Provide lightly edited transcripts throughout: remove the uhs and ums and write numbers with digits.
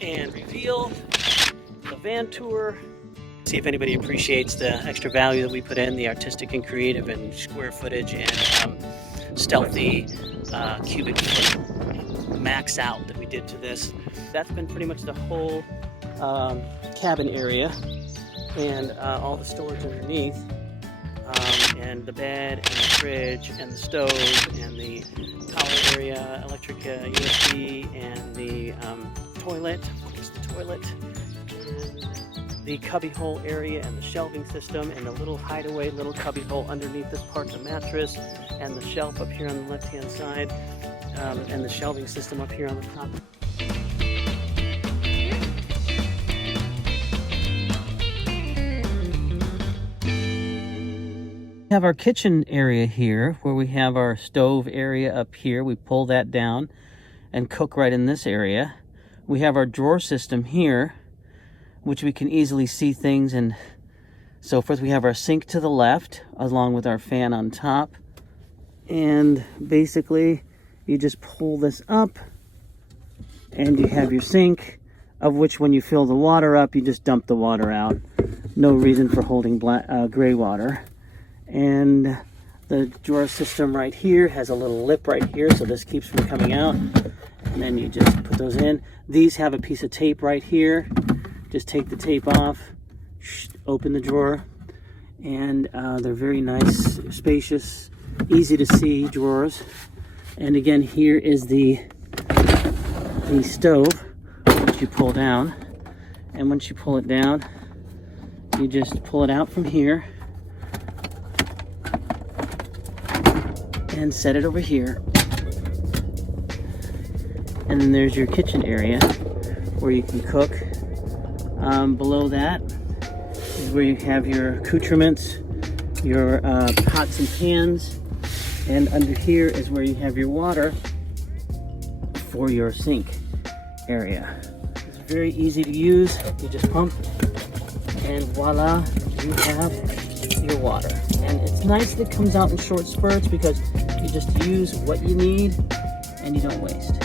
and reveal the van tour. See if anybody appreciates the extra value that we put in, the artistic and creative and square footage and stealthy cubic foot max out that we did to this. That's been pretty much the whole cabin area and all the storage underneath, and the bed and the fridge and the stove and the power area, electric USB, and the toilet, of course the toilet, and the cubby hole area and the shelving system and the little hideaway little cubby hole underneath this part of the mattress, and the shelf up here on the left hand side, and the shelving system up here on the top. We have our kitchen area here where we have our stove area up here. We pull that down and cook right in this area. We have our drawer system here, which we can easily see things and so forth. We have our sink to the left along with our fan on top, and basically you just pull this up and you have your sink, of which when you fill the water up you just dump the water out. No reason for holding gray water. And the drawer system right here has a little lip right here, so this keeps from coming out, and then you just put those in. These have a piece of tape right here. Just take the tape off, open the drawer, and they're very nice, spacious, easy to see drawers. And again, here is the stove, which you pull down, and once you pull it down, you just pull it out from here and set it over here. And then there's your kitchen area where you can cook. Below that is where you have your accoutrements, your pots and pans, and under here is where you have your water for your sink area. It's very easy to use. You just pump and voila, you have your water. And it's nice that it comes out in short spurts because you just use what you need and you don't waste.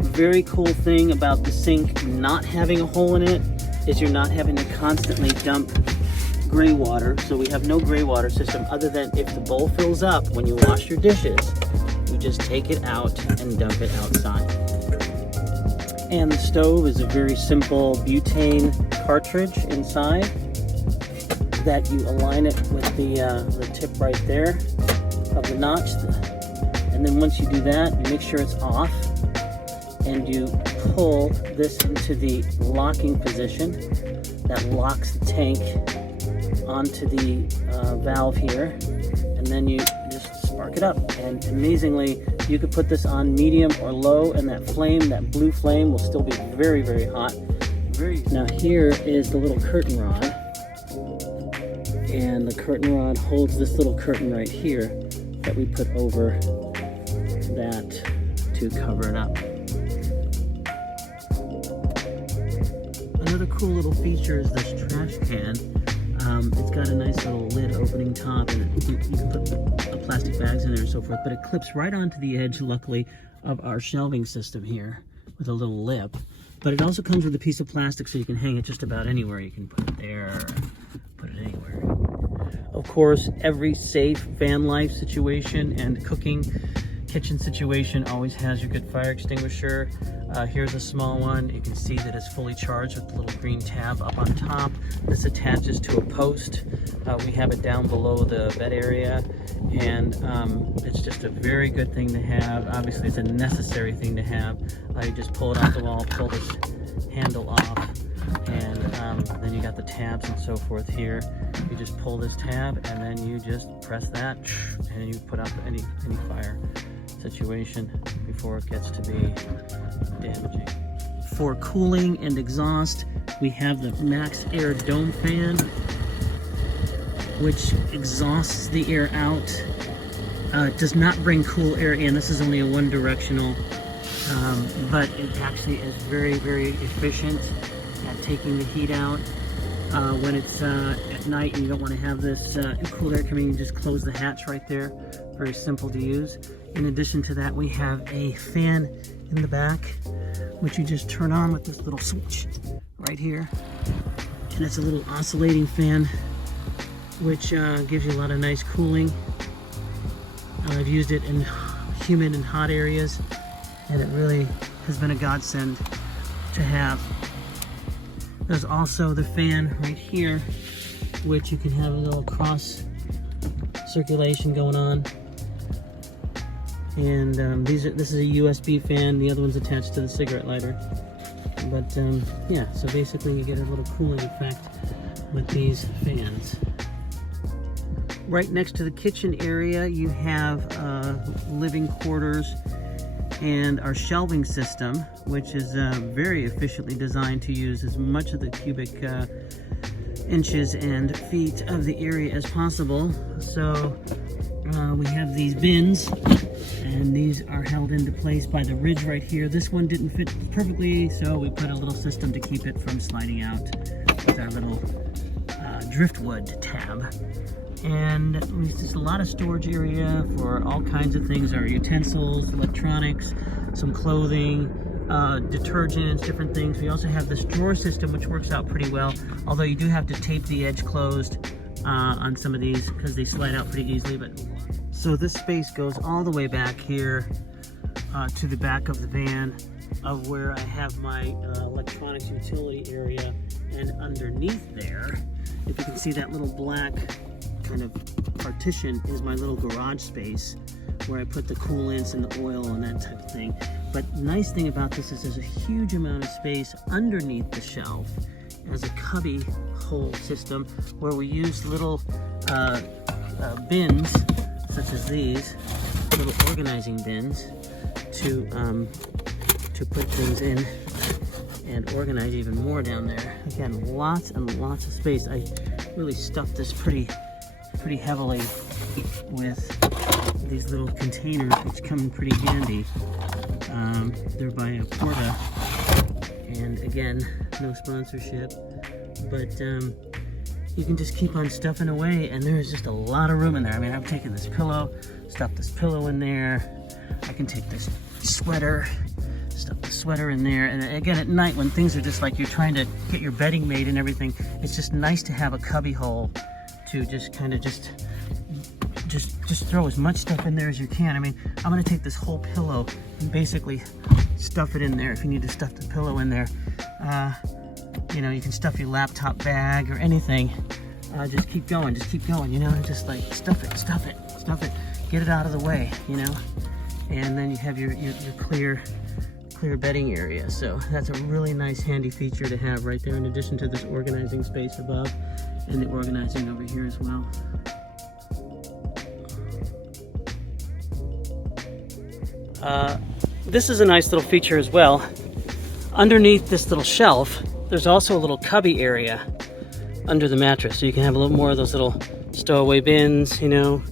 Very cool thing about the sink not having a hole in it is you're not having to constantly dump gray water. So we have no gray water system other than if the bowl fills up when you wash your dishes, you just take it out and dump it outside. And the stove is a very simple butane cartridge inside that you align it with the tip right there of the notch, and then once you do that, you make sure it's off and you pull this into the locking position that locks the tank onto the valve here, and then you just spark it up. And amazingly, you could put this on medium or low, and that flame, that blue flame, will still be very, very hot. Now here is the little curtain rod, and the curtain rod holds this little curtain right here that we put over that to cover it up. Another cool little feature is this trash can. It's got a nice little lid opening top, and you can put plastic bags in there and so forth, but it clips right onto the edge, luckily, of our shelving system here with a little lip. But it also comes with a piece of plastic so you can hang it just about anywhere. You can put it there, put it anywhere. Of course, every safe van life situation and cooking kitchen situation always has your good fire extinguisher. Here's a small one. You can see that it's fully charged with the little green tab up on top. This attaches to a post. We have it down below the bed area, and it's just a very good thing to have. Obviously, it's a necessary thing to have. You just pull it off the wall, pull this handle off, and then you got the tabs and so forth here. You just pull this tab, and then you just press that, and you put out any fire situation before it gets to be damaging. For cooling and exhaust, we have the Max Air Dome Fan, which exhausts the air out. It does not bring cool air in. This is only a one-directional, but it actually is very, very efficient at taking the heat out. When it's at night and you don't want to have this cool air coming, you just close the hatch right there. Very simple to use. In addition to that, we have a fan in the back which you just turn on with this little switch right here. And it's a little oscillating fan, which gives you a lot of nice cooling. I've used it in humid and hot areas, and it really has been a godsend to have. There's also the fan right here, which you can have a little cross circulation going on. And this is a USB fan. The other one's attached to the cigarette lighter. But yeah, so basically you get a little cooling effect with these fans. Right next to the kitchen area, you have living quarters and our shelving system, which is very efficiently designed to use as much of the cubic inches and feet of the area as possible. So we have these bins, and these are held into place by the ridge right here. This one didn't fit perfectly, so we put a little system to keep it from sliding out with our little driftwood tab. And there's just a lot of storage area for all kinds of things, our utensils, electronics, some clothing, detergents, different things. We also have this drawer system, which works out pretty well, although you do have to tape the edge closed on some of these because they slide out pretty easily. But so this space goes all the way back here to the back of the van, of where I have my electronics utility area, and underneath there, if you can see that little black kind of partition, is my little garage space where I put the coolants and the oil and that type of thing. But the nice thing about this is there's a huge amount of space underneath the shelf as a cubby hole system, where we use little bins such as these, little organizing bins, to put things in and organize even more down there. Again, lots and lots of space. I really stuffed this pretty heavily with these little containers, which come in pretty handy. They're by a Porta, and again, no sponsorship, but you can just keep on stuffing away, and there's just a lot of room in there. I mean, I've taken this pillow, stuffed this pillow in there. I can take this sweater, stuff the sweater in there. And again, at night when things are just like you're trying to get your bedding made and everything, it's just nice to have a cubby hole to just kind of just throw as much stuff in there as you can. I mean, I'm gonna take this whole pillow and basically stuff it in there. If you need to stuff the pillow in there, you know, you can stuff your laptop bag or anything. Just keep going, you know, just like stuff it, get it out of the way, you know, and then you have your clear bedding area. So that's a really nice handy feature to have right there, in addition to this organizing space above and the organizing over here as well. This is a nice little feature as well. Underneath this little shelf, there's also a little cubby area under the mattress, so you can have a little more of those little stowaway bins, you know,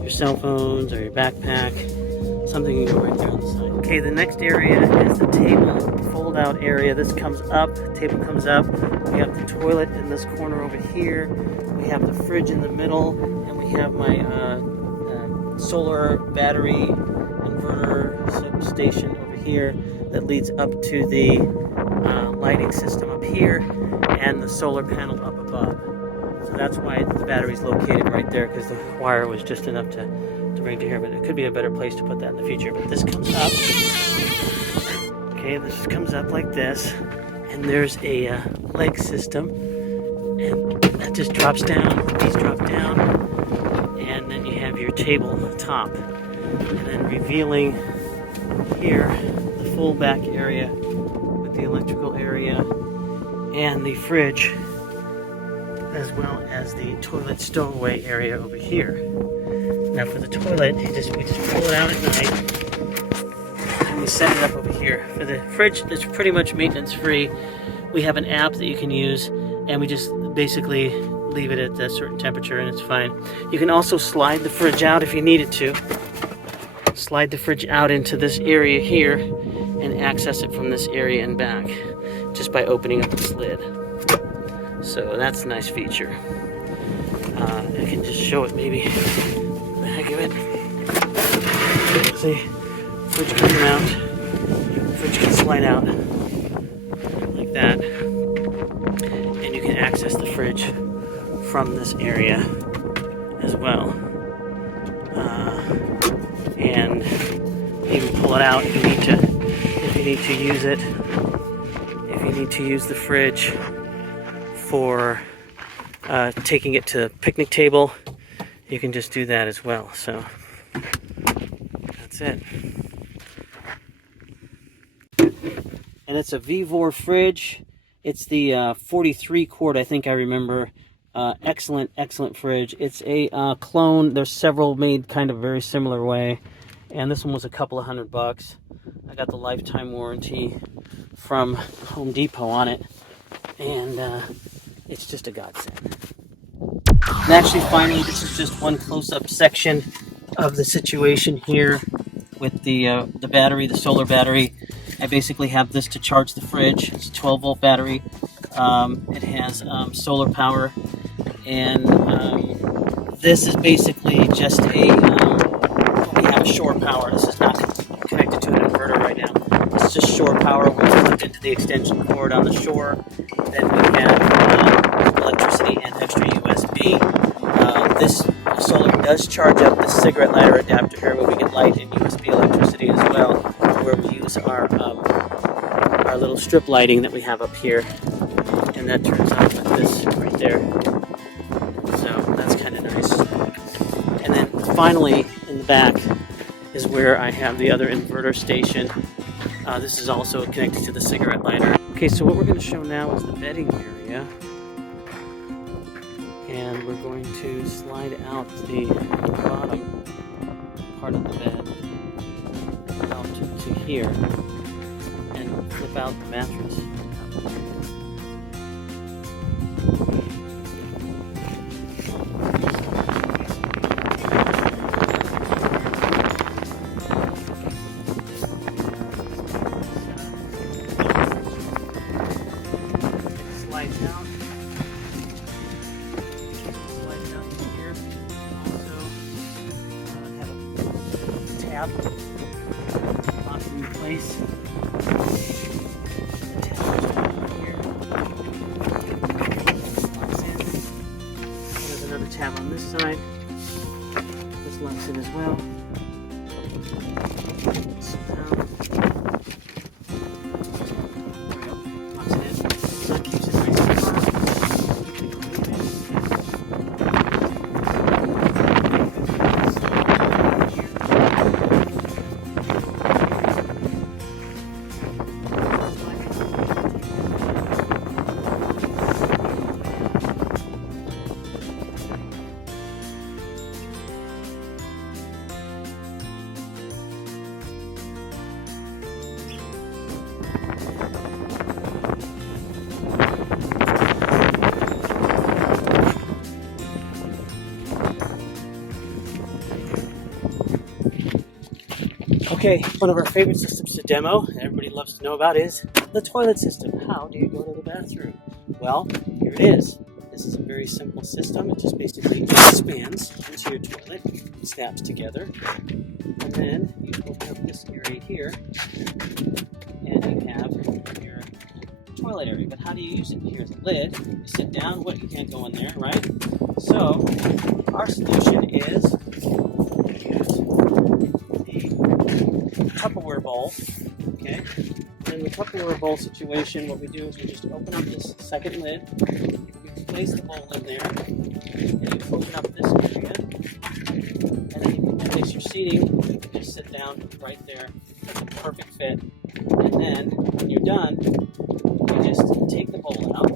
your cell phones or your backpack, something you can go right there on the side. Okay, the next area is the table fold out area. This comes up, the table comes up. We have the toilet in this corner over here. We have the fridge in the middle, and we have my solar battery inverter substation over here that leads up to the lighting system up here and the solar panel up above. So that's why the battery's located right there, because the wire was just enough to bring to here, but it could be a better place to put that in the future. But this comes up. Okay, this comes up like this, and there's a leg system, and that just drops down. These drop down, and then you have your table on the top. And then revealing here the full back area with the electrical area and the fridge, as well as the toilet stowaway area over here. Now for the toilet, we just pull it out at night and we set it up over here. For the fridge, it's pretty much maintenance free. We have an app that you can use, and we just basically leave it at a certain temperature and it's fine. You can also slide the fridge out if you needed to. Slide the fridge out into this area here and access it from this area and back just by opening up this lid. So that's a nice feature. I can just show it maybe for the heck of it. See, fridge coming out, fridge can slide out like that, and you can access the fridge from this area as well. And even pull it out if you need to use it. If you need to use the fridge for taking it to a picnic table, you can just do that as well. So that's it. And it's a Vevor fridge. It's the 43 quart, I think I remember. Excellent fridge. It's a clone. There's several made kind of very similar way, and this one was a couple of $100. I got the lifetime warranty from Home Depot on it, and it's just a godsend. And actually, finally, this is just one close-up section of the situation here with the battery, the solar battery. I basically have this to charge the fridge. It's a 12-volt battery. It has solar power, and this is basically just we have a shore power. This is not connected to an inverter right now. It's just shore power. We're plugged into the extension cord on the shore. Then we have electricity and extra USB. This solar does charge up the cigarette lighter adapter here, where we get light and USB electricity as well, where we use our little strip lighting that we have up here, and that turns on with this right there. So that's kind of nice. And then finally, in the back is where I have the other inverter station. This is also connected to the cigarette lighter. Okay, so what we're going to show now is the bedding area. And we're going to slide out the bottom part of the bed out to here and flip out the mattress. Slide down. Tab locked in place. There's another tab on this side. This locks in as well. Sit down. There we go. Locks it in. So it keeps it nice and firm. Okay, one of our favorite systems to demo, that everybody loves to know about, is the toilet system. How do you go to the bathroom? Well, here it is. This is a very simple system. It just basically expands into your toilet, snaps together, and then you open up this area here, and you have your toilet area. But how do you use it? Here's a lid. You sit down, what, you can't go in there, right? So, our solution is Tupperware bowl. Okay, in the Tupperware bowl situation, what we do is we just open up this second lid, we place the bowl in there, and you open up this area, and then you can place your seating. You can just sit down right there. That's a perfect fit. And then when you're done, you just take the bowl out,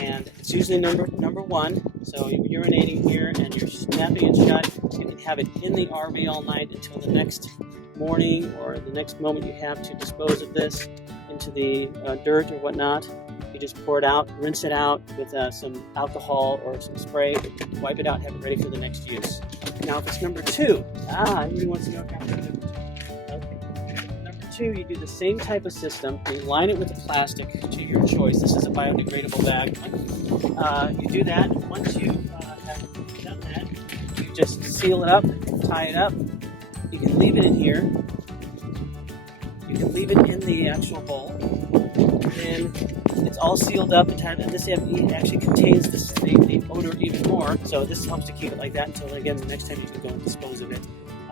and it's usually number one. So you're urinating here and you're snapping it shut. You can have it in the RV all night until the next morning or the next moment you have to dispose of this into the dirt or whatnot. You just pour it out, rinse it out with some alcohol or some spray, wipe it out, have it ready for the next use. Now if it's number two, everybody wants to know how to do number two. Okay. Number two, you do the same type of system. You line it with a plastic to your choice. This is a biodegradable bag. You do that. Once you have done that, you just seal it up, tie it up. You can leave it in here You can leave it in the actual bowl, and it's all sealed up and tied. And this actually contains the odor even more. So this helps to keep it like that until, again, the next time you can go and dispose of it,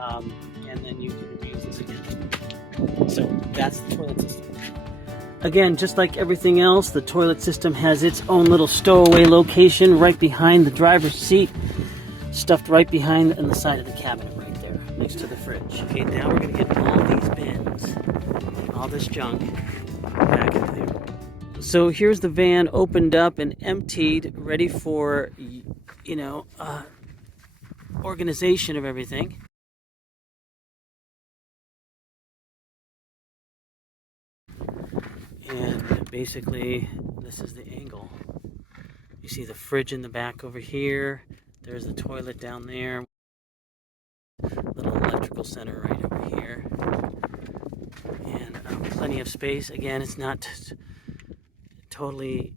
and then you can reuse this again. So that's the toilet system. Again, just like everything else, the toilet system has its own little stowaway location right behind the driver's seat, stuffed right behind on the side of the cabinet right there, next to the fridge. Okay, now we're going to get all these bins, all this junk, back into there. So here's the van opened up and emptied, ready for, organization of everything. And basically, this is the angle. You see the fridge in the back over here. There's the toilet down there. Little electrical center right over here. And plenty of space. Again, it's not totally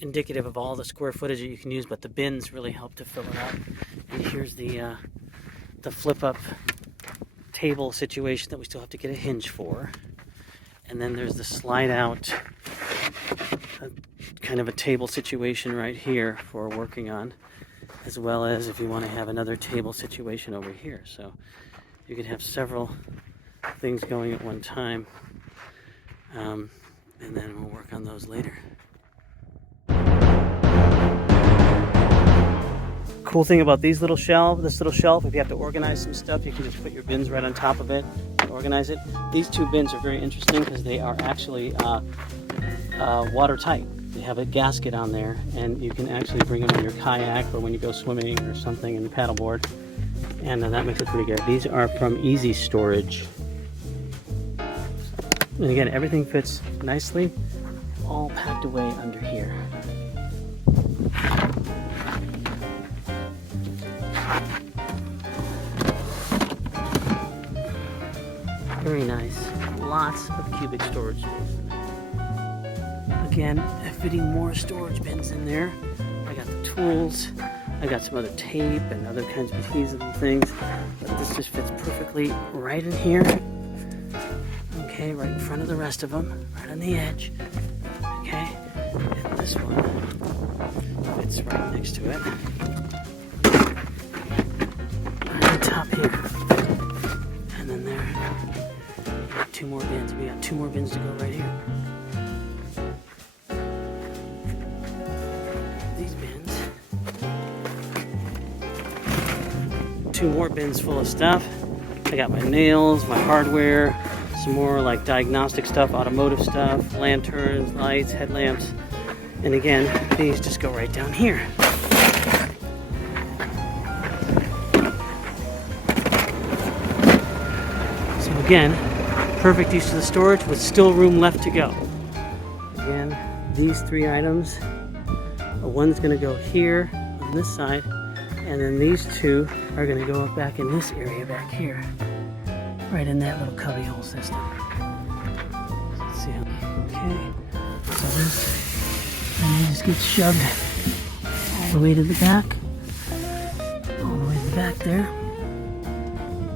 indicative of all the square footage that you can use, but the bins really help to fill it up. And here's the flip-up table situation that we still have to get a hinge for. And then there's the slide out kind of a table situation right here for working on, as well as if you want to have another table situation over here. So you can have several things going at one time, and then we'll work on those later. Cool thing about this little shelf, if you have to organize some stuff, you can just put your bins right on top of it and organize it. These two bins are very interesting because they are actually watertight. They have a gasket on there, and you can actually bring them on your kayak or when you go swimming or something in the paddleboard, and that makes it pretty good. These are from Easy Storage. And again, everything fits nicely, all packed away under here. Very nice. Lots of cubic storage space. Again, fitting more storage bins in there. I got the tools. I got some other tape and other kinds of adhesive and things. But this just fits perfectly right in here. Okay, right in front of the rest of them. Right on the edge. Okay. And this one fits right next to it. Right on top here. And then there. Two more bins. We got two more bins to go right here. These bins. Two more bins full of stuff. I got my nails, my hardware, some more like diagnostic stuff, automotive stuff, lanterns, lights, headlamps. And again, these just go right down here. So again, perfect use of the storage with still room left to go. Again, these three items, one's going to go here on this side, and then these two are going to go back in this area back here, right in that little cubby hole system. Let's see how, okay, so this, and it just gets shoved all the way to the back, all the way to the back there.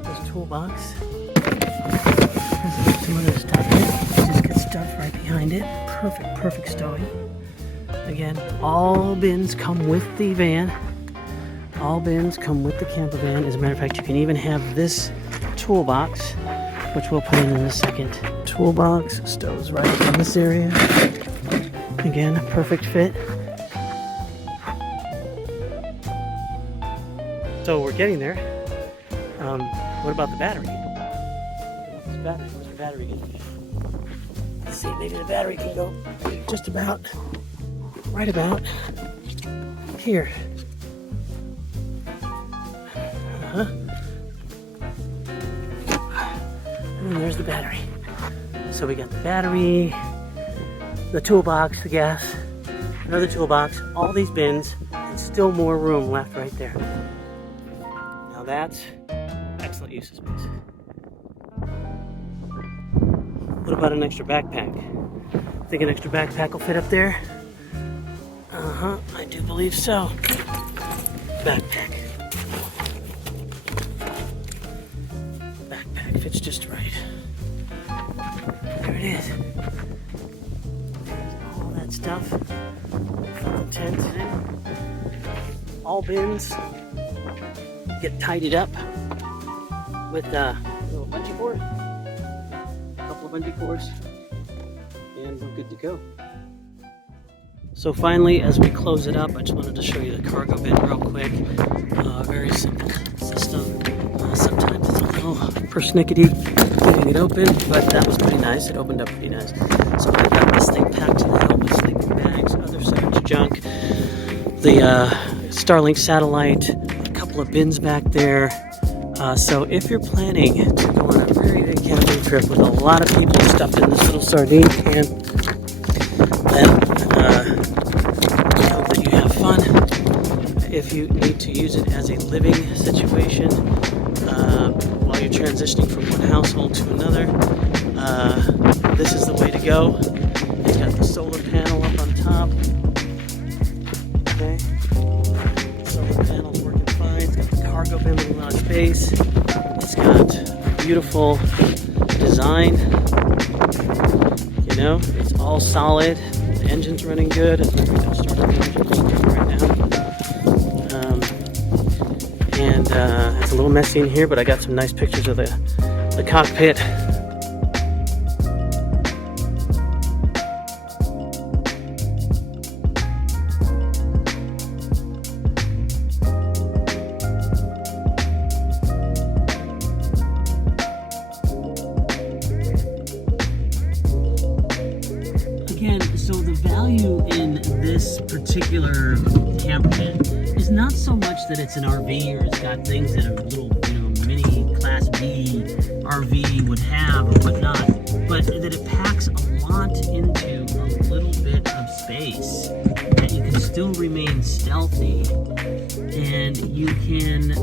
This toolbox. Some other stuff in it. Just get stuff right behind it. Perfect stowing. Again, all bins come with the van. All bins come with the campervan. As a matter of fact, you can even have this toolbox, which we'll put in a second. Toolbox stows right in this area. Again, a perfect fit. So we're getting there. What about the battery? Battery. Where's the battery going? Let's see, maybe the battery can go just about, right about here. And there's the battery. So we got the battery, the toolbox, the gas, another toolbox, all these bins, and still more room left right there. Now that's excellent use of space. What about an extra backpack? Think an extra backpack will fit up there? I do believe so. Backpack. Backpack fits just right. There it is. All that stuff. Tent. All bins get tidied up with a little bungee cord. A couple of bungee cords. And we're good to go. So finally, as we close it up, I just wanted to show you the cargo bin real quick. Very simple system. Sometimes it's a little persnickety getting it open, but that was pretty nice. It opened up pretty nice. So I've got this thing packed to the hilt with sleeping bags, other such junk. The Starlink satellite, a couple of bins back there. So if you're planning to go on a very big camping trip with a lot of people stuffed in this little sardine can, then I hope that you have fun. If you need to use it as a living situation while you're transitioning from one household to another, this is the way to go. It's got the solar panel up on top. Okay, solar panel's working fine. It's got the cargo bin with a lot of space. It's got a beautiful design. You know, it's all solid. The engine's running good. I'm going to start the engine right now. It's a little messy in here, but I got some nice pictures of the cockpit. Again, so the value in this particular campervan is not so much that it's an RV or it's got things that a little, mini Class B RV would have or whatnot, but that it packs a lot into a little bit of space, that you can still remain stealthy, and you can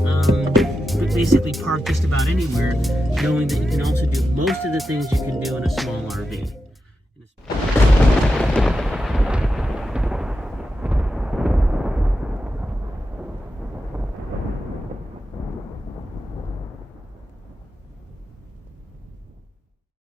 basically park just about anywhere, knowing that you can also do most of the things you can do in a small RV.